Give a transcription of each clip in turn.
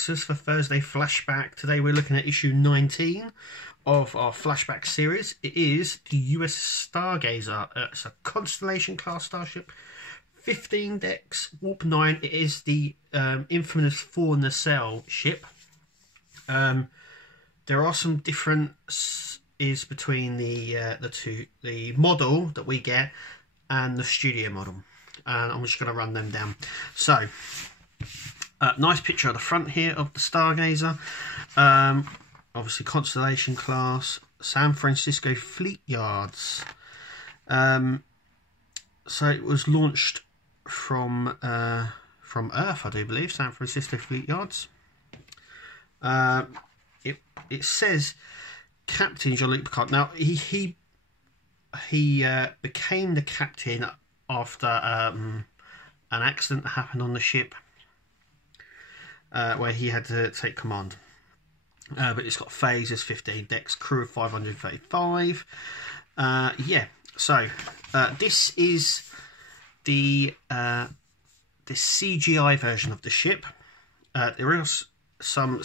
Nexus for Thursday Flashback. Today we're looking at issue 19 of our Flashback series. It is the USS Stargazer. It's a Constellation class starship, 15 decks, warp 9. It is the infamous 4 nacelle ship. There are some differences between the model that we get and the studio model, and I'm just going to run them down. So nice picture of the front here of the Stargazer. Obviously Constellation class, San Francisco Fleet Yards. So it was launched from Earth, I do believe, San Francisco Fleet Yards. It says Captain Jean-Luc Picard. Now he became the captain after an accident that happened on the ship, where he had to take command. But it's got phases, 15 decks, crew of 535. Yeah, so this is the CGI version of the ship. There are some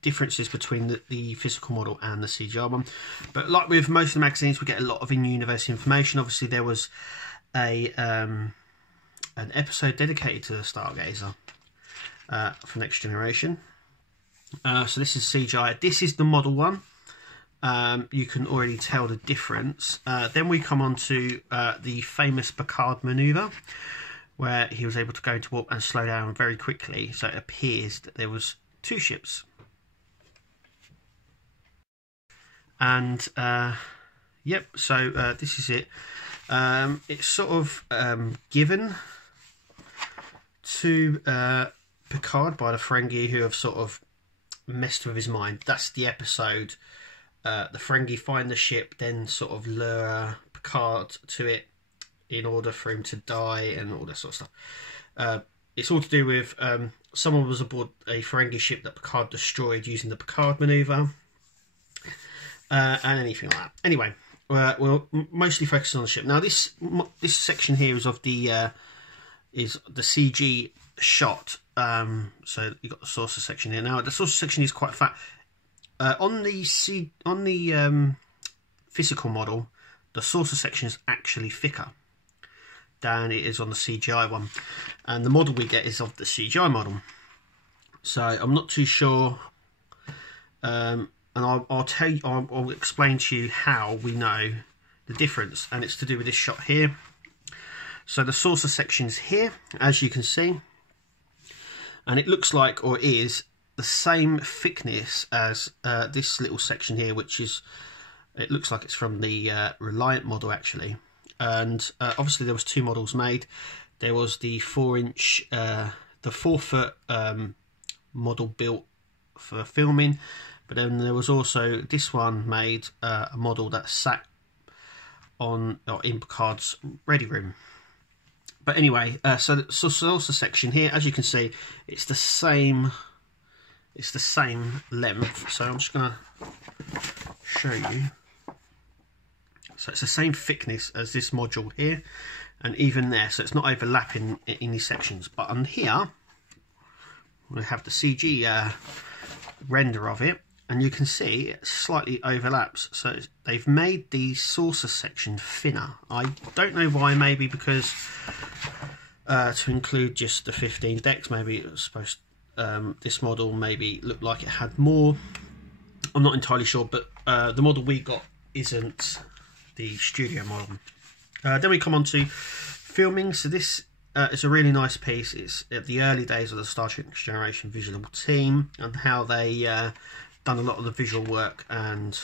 differences between the physical model and the CGI one, but like with most of the magazines, we get a lot of in-universe information. Obviously, there was an episode dedicated to the Stargazer for Next Generation. So this is CGI. This is the model one. You can already tell the difference. Then we come on to the famous Picard maneuver, where he was able to go into warp and slow down very quickly. So it appears that there was 2 ships. And yep, so this is it. It's sort of given to Picard by the Ferengi, who have sort of messed with his mind. That's the episode. The Ferengi find the ship, then sort of lure Picard to it in order for him to die and all that sort of stuff. It's all to do with someone was aboard a Ferengi ship that Picard destroyed using the Picard maneuver, and anything like that. Anyway, we'll mostly focus on the ship. Now this section here is of the CG shot. So you've got the saucer section here. Now the saucer section is quite fat. On the physical model, the saucer section is actually thicker than it is on the CGI one, and the model we get is of the CGI model. So I'm not too sure, and I'll tell you, I'll explain to you how we know the difference, and it's to do with this shot here. So the saucer section's here, as you can see, and it looks like, or is, the same thickness as this little section here, which is, it looks like it's from the Reliant model actually. And obviously there was 2 models made. There was the 4-inch, the 4-foot model built for filming, but then there was also this one made, a model that sat on or in Picard's ready room. But anyway, so the saucer section here, as you can see, it's the same length. So I'm just going to show you. So it's the same thickness as this module here, and even there, so it's not overlapping in these sections. But on here, we have the CG render of it, and you can see it slightly overlaps. So they've made the saucer section thinner. I don't know why. Maybe because to include just the 15 decks, maybe it was supposed. This model maybe looked like it had more. I'm not entirely sure, but the model we got isn't the studio model. Then we come on to filming. So this is a really nice piece. It's at the early days of the Starship Next Generation visual team, and how they done a lot of the visual work and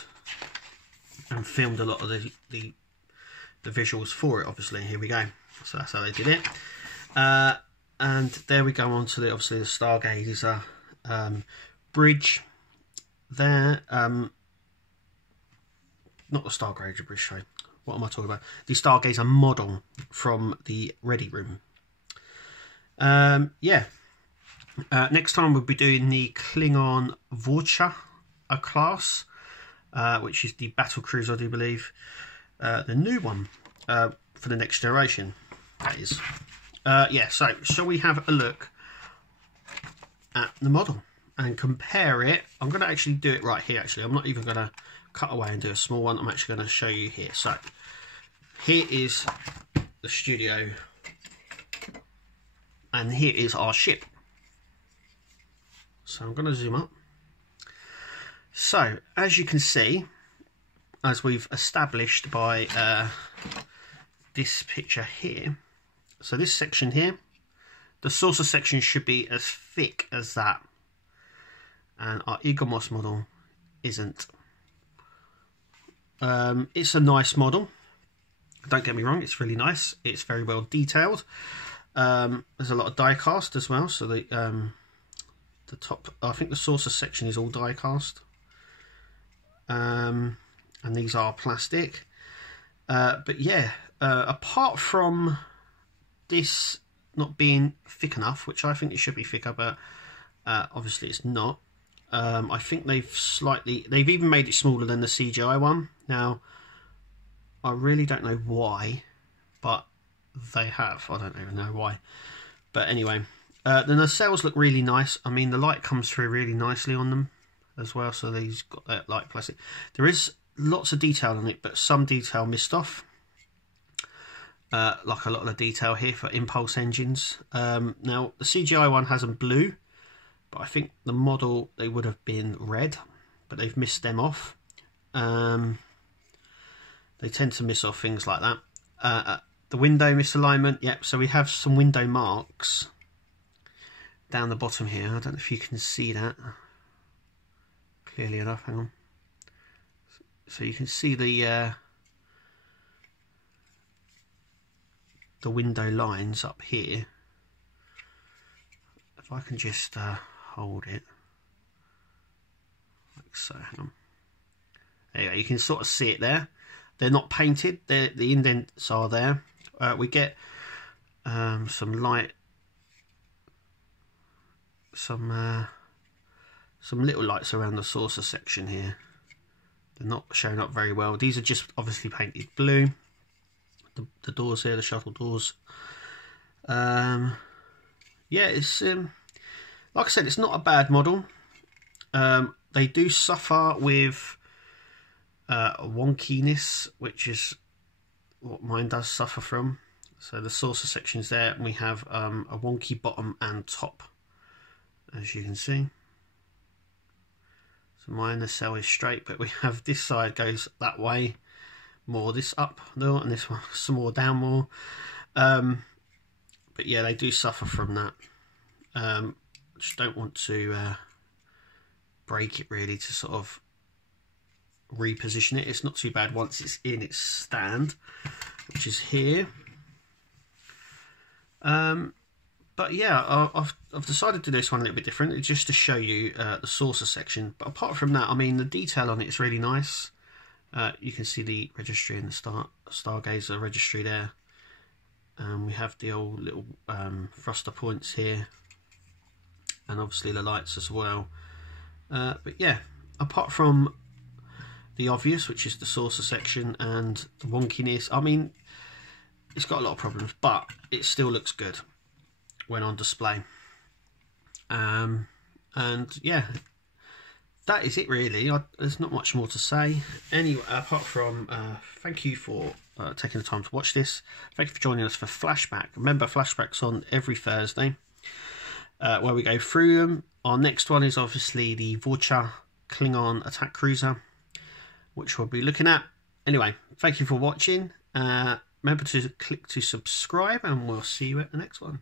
filmed a lot of the visuals for it. Obviously, here we go. So that's how they did it. And there we go on to obviously the Stargazer bridge there. Not the Stargazer bridge, sorry. What am I talking about? The Stargazer model from the ready room. Yeah. Next time we'll be doing the Klingon Vorcha class, which is the battle cruiser, I do believe. The new one for the Next Generation, that is. Yeah, so shall we have a look at the model and compare it. I'm going to actually do it right here. Actually, I'm not even going to cut away and do a small one. I'm actually going to show you here. So here is the studio, and here is our ship. So I'm going to zoom up. So as you can see, as we've established by this picture here, so this section here, the saucer section should be as thick as that, and our Eagle Moss model isn't. It's a nice model, don't get me wrong, it's really nice, it's very well detailed. There's a lot of die cast as well, so the top, I think the saucer section is all die cast, and these are plastic. But yeah, apart from this not being thick enough, which I think it should be thicker, but obviously it's not. I think they've even made it smaller than the CGI one. Now, I really don't know why, but they have. I don't even know why. But anyway, the nacelles look really nice. I mean, the light comes through really nicely on them as well, so these got that light plastic. There is lots of detail on it, but some detail missed off. Like a lot of the detail here for impulse engines. Now the CGI one has them blue, but I think the model they would have been red, but they've missed them off. They tend to miss off things like that. The window misalignment, yep, so we have some window marks down the bottom here. I don't know if you can see that clearly enough. Hang on. So you can see the window lines up here. If I can just hold it like so, hang on. There you go, you can sort of see it there. They're not painted, the indents are there. We get some light, some little lights around the saucer section here. They're not showing up very well. These are just obviously painted blue. The doors here, the shuttle doors. Yeah, it's like I said, it's not a bad model. They do suffer with wonkiness, which is what mine does suffer from. So the saucer section's there, and we have a wonky bottom and top, as you can see. So my nacelle is straight, but we have this side goes that way more, this up though, and this one some more down more. But yeah, they do suffer from that. Just don't want to break it really to sort of reposition it. It's not too bad once it's in its stand, which is here. But yeah, I've decided to do this one a little bit different, just to show you the saucer section. But apart from that, I mean, the detail on it is really nice. You can see the registry and the Stargazer registry there. We have the old little thruster points here, and obviously the lights as well. But yeah, apart from the obvious, which is the saucer section and the wonkiness, I mean, it's got a lot of problems, but it still looks good when on display. And yeah, that is it really. There's not much more to say anyway, apart from thank you for taking the time to watch this. Thank you for joining us for Flashback. Remember, Flashback's on every Thursday, where we go through them. Our next one is obviously the Vorcha Klingon attack cruiser, which we'll be looking at. Anyway, thank you for watching. Remember to click to subscribe, and we'll see you at the next one.